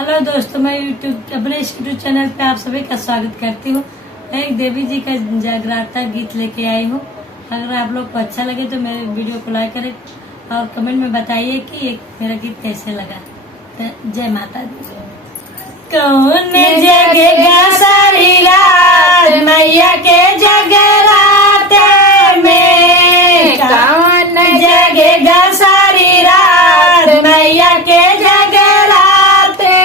Hello दोस्तों, मैं अपने इस यूट्यूब चैनल पे आप सभी का स्वागत करती हूँ। मैं एक देवी जी का जागराता गीत लेके आई हूँ। अगर आप लोग को अच्छा लगे तो मेरे वीडियो को लाइक करें और कमेंट में बताइए कि ये मेरा गीत कैसे लगा। तो जय माता दी। कौन जगेगा सारी रात मैया के जगराते में, कौन जगेगा सारी रात मैया के जगराते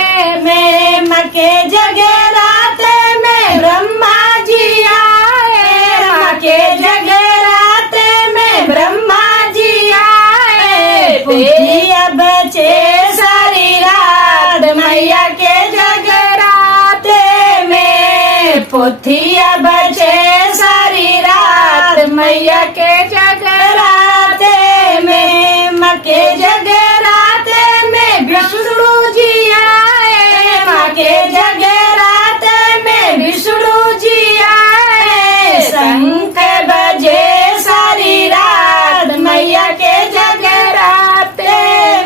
में, माँ के जगराते में ब्रह्मा जी आए, माँ के जगराते में ब्रह्मा जी आए, पोथिया बचे सारी रात मैया के जगराते में, पोथिया बचे सारी रात मैया के जगराते में, माँ के जगराते में विष्णु जी आए, माँ के जगराते में विष्णु जी आए, शंख बजे सारी रात मैया के जगराते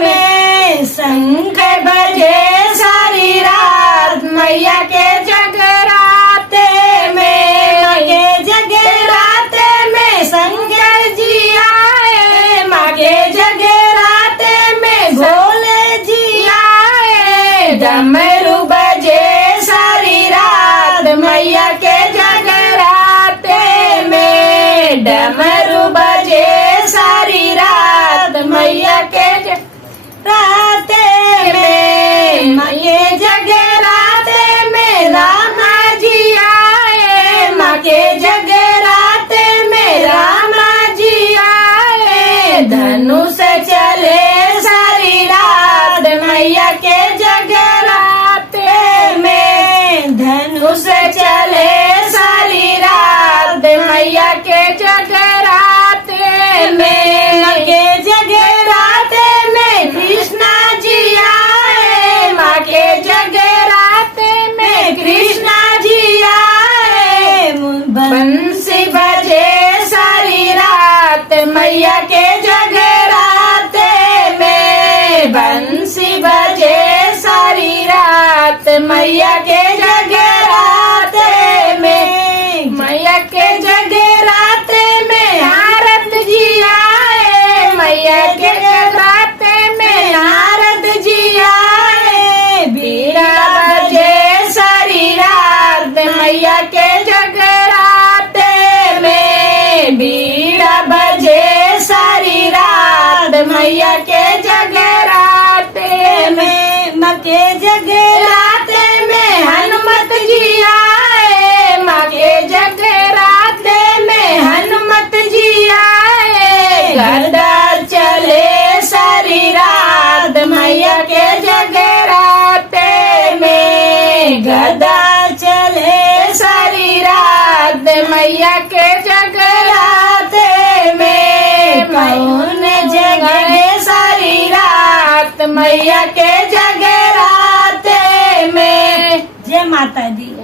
में, शंख बजे सारी रात मैया के जगराते में, माँ के जगराते में शंकर जी आए, माँ के जगराते में भोले जी आए, डमरू बजे सारी रात मैया के जगराते में, डमरू बजे सारी रात मैया के जगराते में, माँ के जगराते में रामा जी आए, माँ के जगराते में रामा जी आए, धनुष चले सारी रात मैया के जगराते में, धनुष चले सारी रात मैया के जगराते में, माँ के जगराते में कृष्णा जी आए, माँ के जगराते में कृष्णा जी आए, बंसी बजे सारी रात मैया के जगराते में, बंसी बजे सारी रात मैया के जगराते में, मैया के जगराते में नारद जी आए, मैया के जगराते में नारद जी आए, बीड़ा बजे सारी रात मैया के जगराते में, बीड़ा बजे सारी रात मैया के जगराते में, माँ के जगराते में हनुमत जी आए, माँ के जगराते में हनुमत जी आए, गदा चले सारी रात मैया के जगराते में, गदा चले सारी रात मैया के जगराते में, कौन जगह सारी रात मैया के जगराते में। जय माता दी।